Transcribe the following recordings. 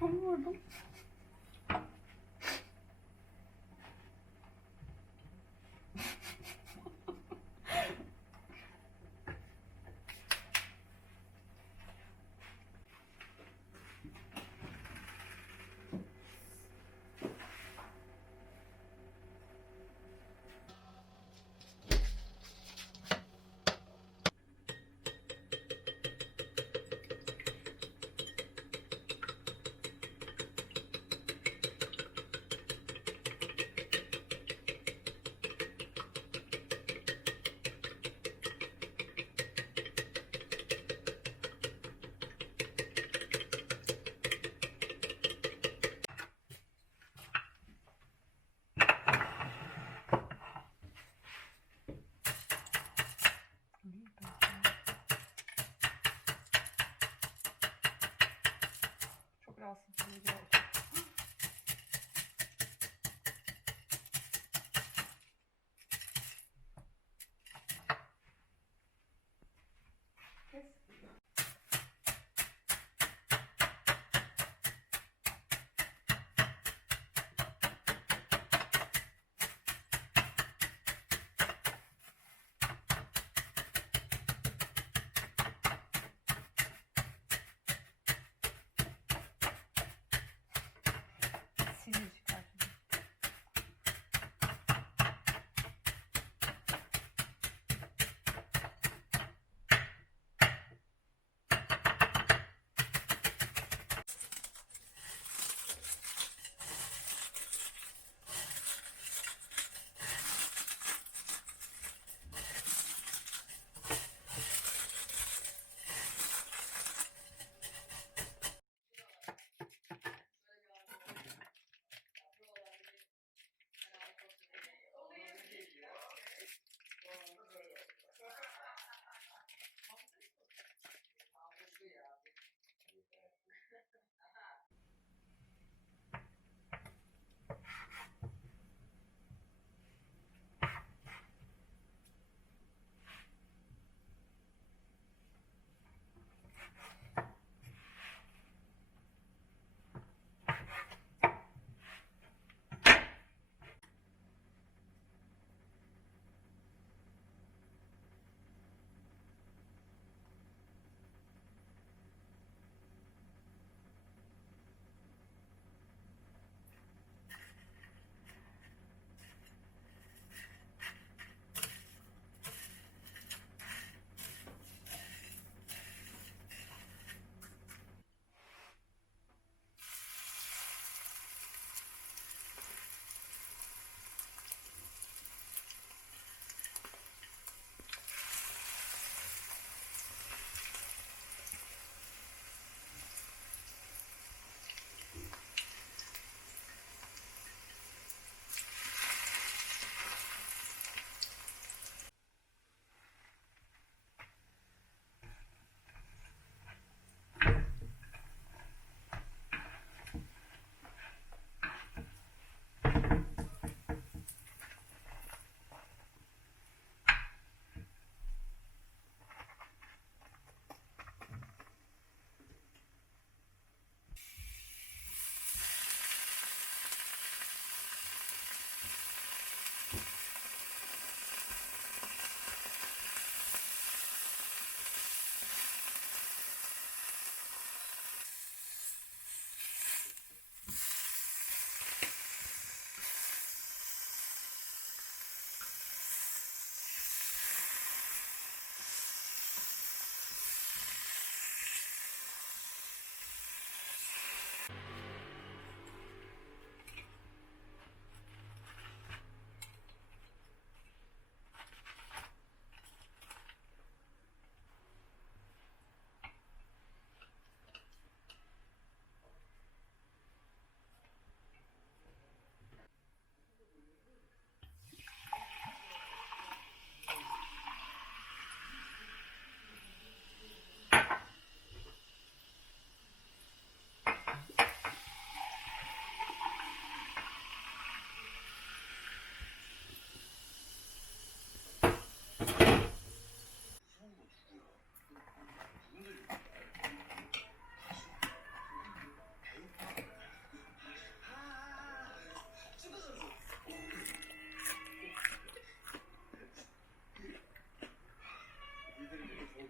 Vurdum.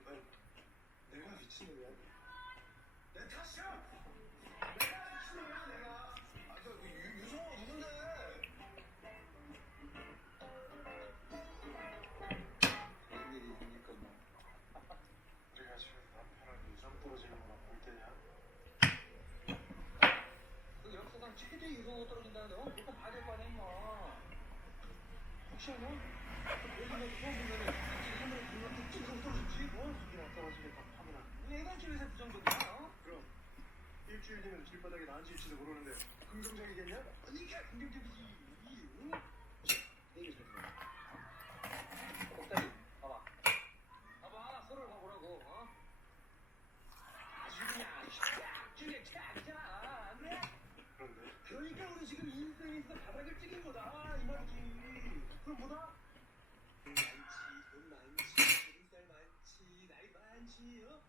아니, 내가 미친놈이야? 내 탓이야! 내가 미친놈이야, 내가! 아, 유성호가 누군데? 이런 일이 있으니까 뭐. 우리가 지금 남편은 유성 떨어지는 거나 볼 때냐? 그 역사상 최대 유성호 떨어진다는데, 그거 봐야 될 거 아니야, 임마. 혹시 아냐? 요즘에 처음 보면은 갑자기 하늘에 불만 뚝뚝 하고 떨어졌지? 이게 떨어지겠다 하면은 애가 집에서 부정적이야. 그럼 일주일 뒤면 길바닥에 나앉을지도 모르는데 긍정적이겠냐? 이게 긍정적이지. 응? 얘기 잘 들어. 꼭다리 봐봐. 봐봐 서로를 봐보라고. 어? 아주 그냥 쫙 쫙쫙 안 그래? 그런데? 그러니까 우리 지금 인생에서 바닥을 찍은 거다 이 말이지. 그럼 뭐다? 돈 많지, 기름살 많지, 나이 많지, 어?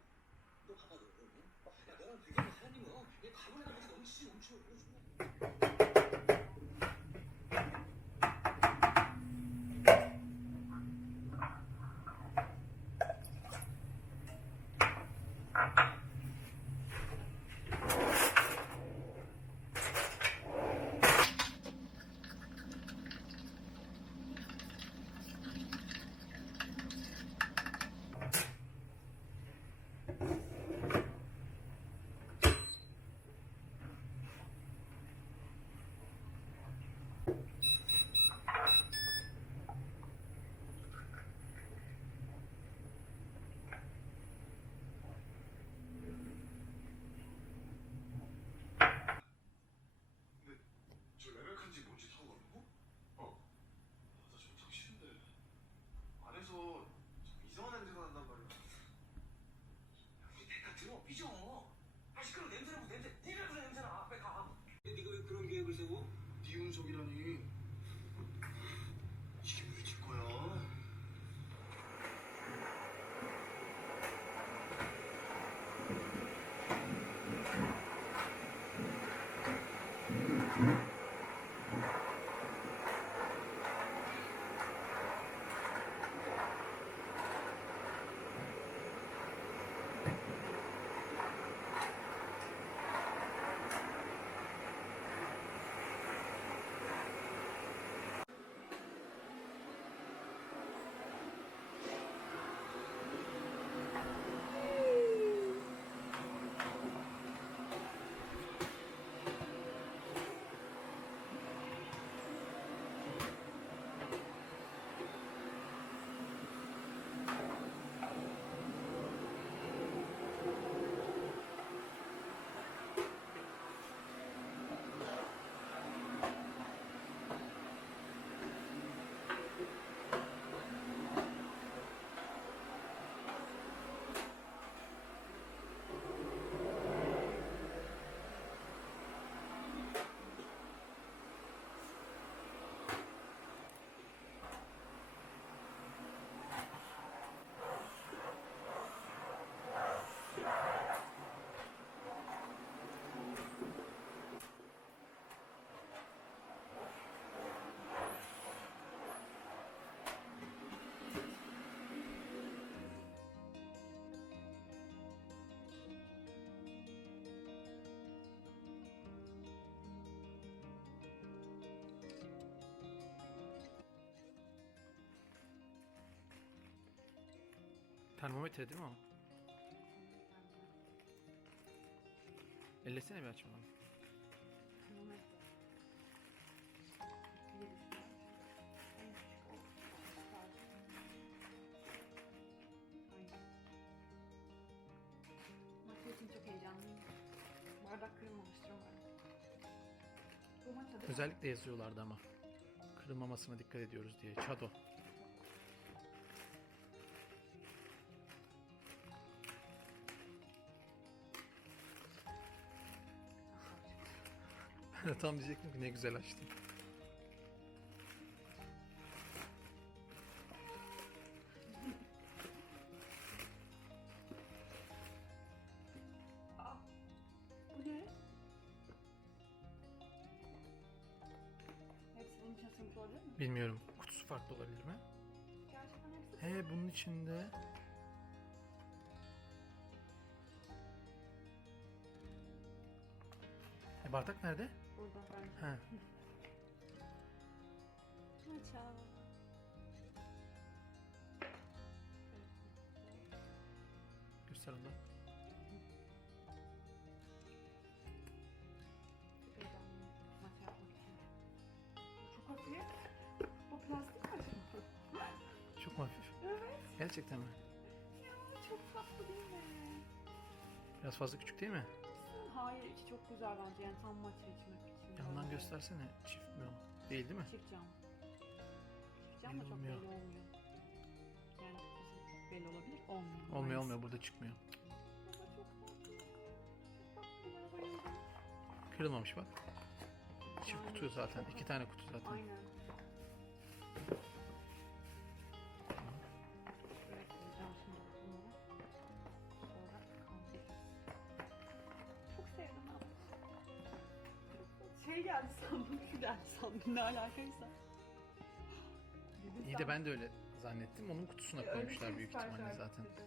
너 봐봐, 너. 야, 너랑 비교하면 사람이 뭐, 얘 가문에다 뭐지 넘치지, 넘쳐. 저 레벨칸지 뭔지 타고 가려고? 나 저거 타기 싫은데. 안에서 좀 이상한 냄새가 난단 말이야. 우리 대가 들어, 삐져. 아, 시끄러워. 냄새나고 냄새. 니가 그런 냄새나. 빨리 가. 네가 왜 그런 계획을 세워? 네 운석이라니. 이게 왜 질 거야? Termometre değil mi o? Ellesene bir açmadan. Maç için çok heyecanlıyım. Bardak kırılmamıştır umarım. Bu maçta da Özellikle yazıyorlardı ama. Kırılmamasına dikkat ediyoruz diye. Çado. Tam diyecektim ki ne güzel açtım. bu ne? Hepsi bunun için sınıflı olabilir mi? Bilmiyorum. Kutusu farklı olabilir mi? Gerçekten hepsi. Bunun içinde Bardak nerede? Burada bence. Ha. Maça. Göster onu. Çok heyecanlıyım maç yapmak için. Çok hafif. Bu plastik maç mı? Çok mu hafif? Evet. Gerçekten mi? Ya çok tatlı değil mi? Biraz fazla küçük değil mi? Hayır, içi çok güzel bence. Yani tam maça içmek için. Yandan böyle. göstersene. Çift mi o? Değil mi? Çift cam. Çift cam Belli da çok olmuyor. belli olmuyor. Yani kısmı belli olabilir, olmuyor. Olmuyor Maalesef. olmuyor. Burada çıkmıyor. Baba çok tatlı. Çok tatlı. Bana bayıldım. Kırılmamış bak. Çift Aynen. kutu zaten. 2 tane kutu zaten. Aynen. Evet, koyacağım şimdi bunları. Sonra kalacağız. Çok sevdim ben. Şey geldi sandım, şu geldi sandım. Ne alakaysa. Dedim İyi de ben de öyle zannettim. Onun kutusuna Öyle koymuşlar şey büyük sipariş ihtimalle verdik zaten. dedim.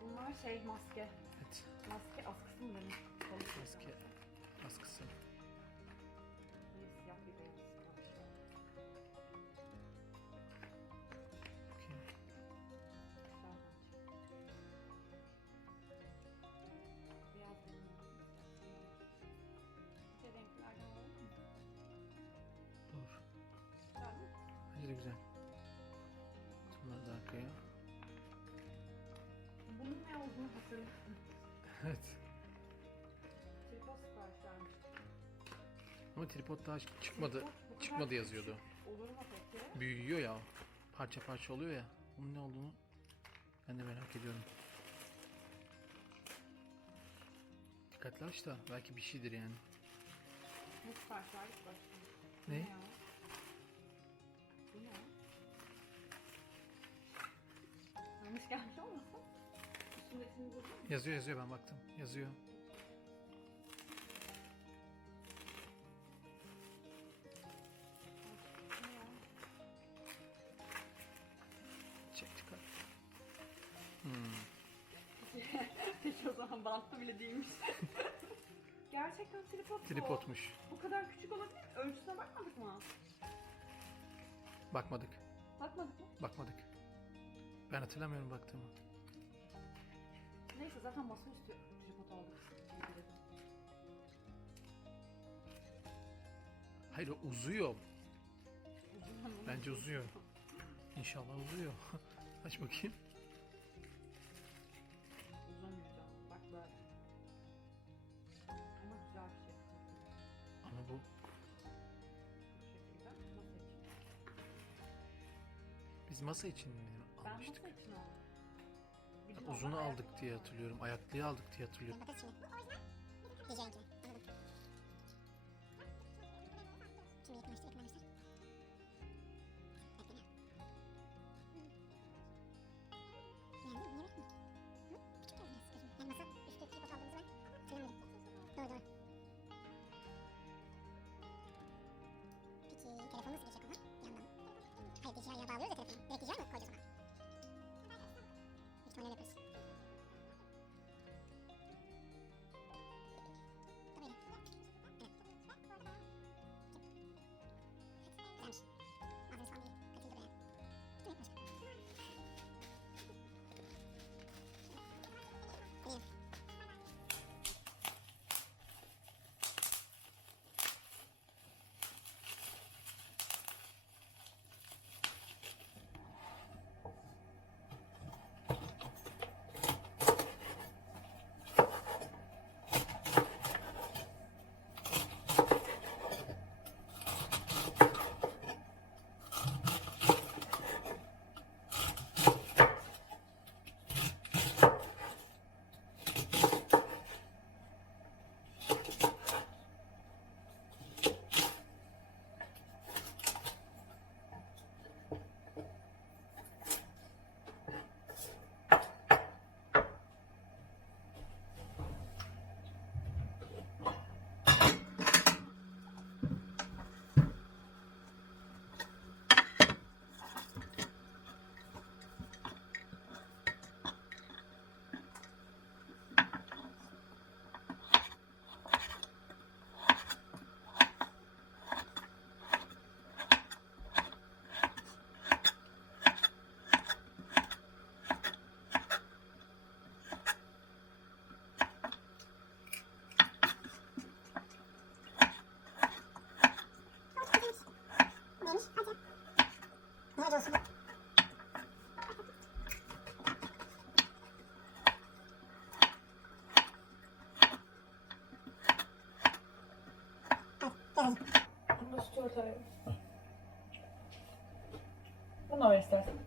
Bunlar şey maske. Evet. Maske askısı mı benim? Kalıp Maske askısı. Bir siyah bir beyaz sipariş verdik. Bakayım. Güzel bence. Beyaz benim oldu. Bir de renklerden olur mu? Dur. Güzel mi? Bence de güzel. Bunları da arkaya. Bunun ne olduğunu hatırlıyorum. Evet. Tripod sipariş vermiştim. Ama tripod daha çıkmadı. Tripod bu kadar Çıkmadı yazıyordu. küçük olur mu peki? Büyüyor ya. Parça parça oluyor ya. Bunun ne olduğunu ben de merak ediyorum. Dikkatli aç da belki bir şeydir yani. Ne sipariş verdik başka? Ne? ya? Bu ne? Yanlış gelmiş olmasın? Üstündekini buldun mu? Yazıyor yazıyor, ben baktım. Yazıyor. Ne ya? Çek çıkar. Hmm. Peki o zaman bantlı bile değilmiş. Gerçekten tripod bu. Tripodmuş. Bu kadar küçük olabilir mi? Ölçüsüne bakmadık mı? Bakmadık. Bakmadık mı? Bakmadık. Ben hatırlamıyorum baktığımı. Neyse zaten masaüstü tripod aldık. Hayır, o uzuyor. Uzun mu? Bence uzuyor. İnşallah uzuyor. Aç bakayım. Uzamıyor canım. Bak böyle. Ama güzel bir şey. Ama bu Bu şekilde masa için. biz masa için mi Ben almıştık? masa için aldım. Bir de Uzunu normal aldık ayakkabı diye var. hatırlıyorum. Ayaklıyı aldık diye hatırlıyorum. Bakın şimdi. Bu orijinal. Diyeceğinki. Anladım. Şimdi yakınlaştır, yakınlaştır. Bekleme. Beğendin mi? Niye bekledin? Hı? Küçük geldi biraz gözüme. Yani masa üstü tripod aldığımızı ben hatırlamıyorum. Doğru doğru. Peki telefon nasıl geçecek ona? Yandan. Hayır, DJI'ye bağlıyoruz ya telefonu. Direkt DJI mi koyacağız ona? Büyük ihtimalle öyle yaparız. Tabii öyle. Güzelmiş. Malzemesi falan iyi. Kaliteli de beğendim. Değil mi başka? Deneyelim. istersen.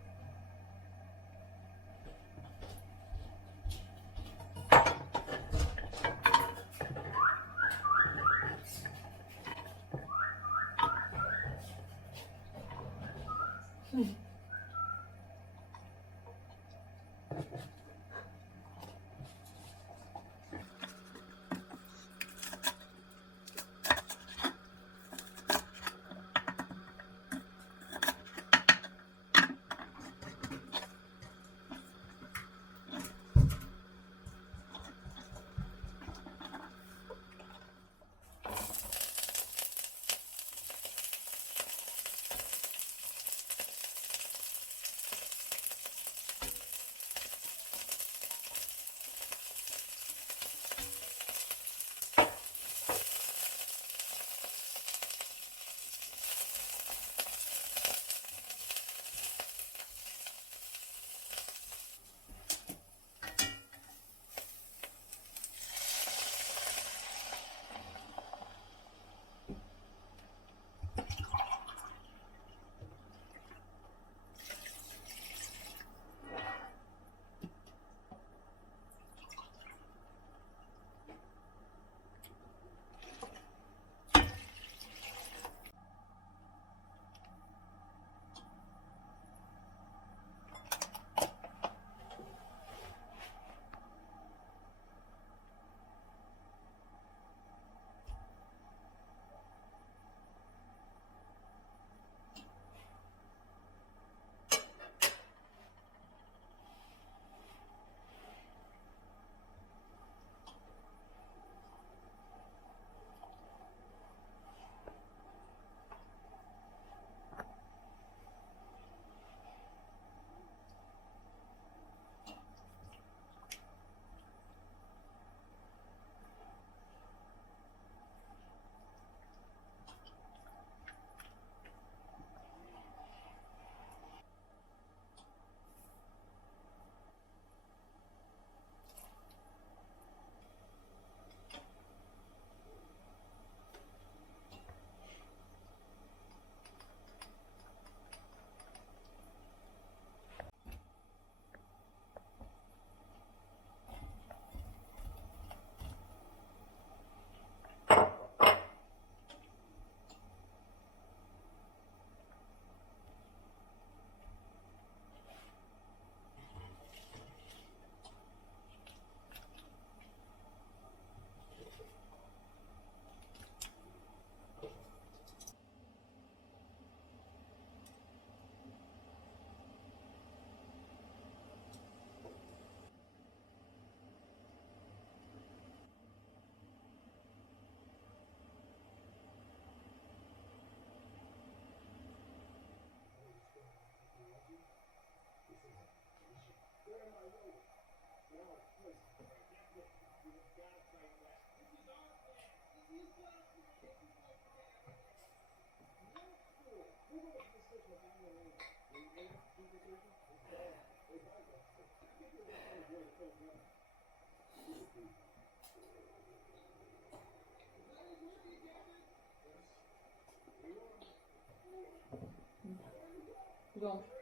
Güzel olmuş.